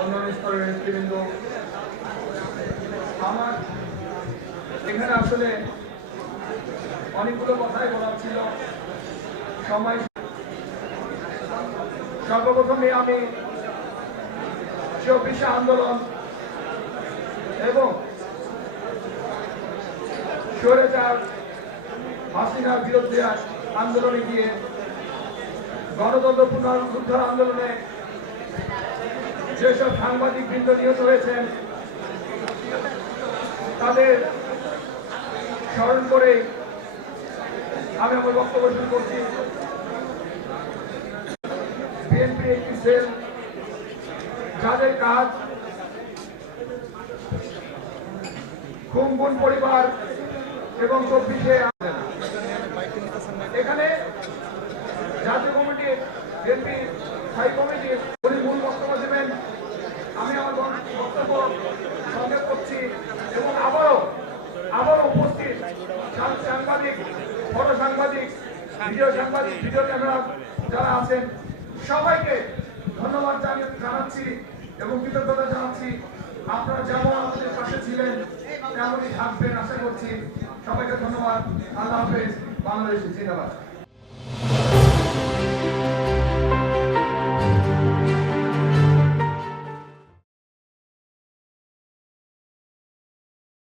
অন্যান্য স্তরের নেতৃবৃন্দ, আমার এখানে আসলে অনেকগুলো কথাই বলার ছিল, সময়। সর্বপ্রথমে আমি ২৪শে আন্দোলন এবং স্বৈরাচার হাসিনার বিরুদ্ধে আন্দোলনে গিয়ে গণতন্ত্র পুনরুদ্ধার আন্দোলনে যেসব সাংবাদিক বৃন্দ নিহত হয়েছেন তাদের স্মরণ করে আমি আমার বক্তব্য শুরু করছি। বিএনপির একটি সেল যাদের কাজ গুম পরিবার এবং ২৪শে এখানে জাতীয় কমিটি বিএনপি স্থায়ী কমিটি উনি মূল বক্তব্য দেবেন। আমি আমার বক্তব্য সংক্ষেপ করছি এবং আবারও উপস্থিত সাংবাদিক, ফটো সাংবাদিক, ভিডিও ক্যামেরা যারা আছেন সবাইকে ধন্যবাদ জানাচ্ছি এবং কৃতজ্ঞতা জানাচ্ছি। আপনারা যেমন আমাদের পাশে ছিলেন তেমনই থাকবেন আশা করছি। সবাইকে ধন্যবাদ। আল্লাহ হাফেজ। বাংলাদেশ জিন্দাবাদ।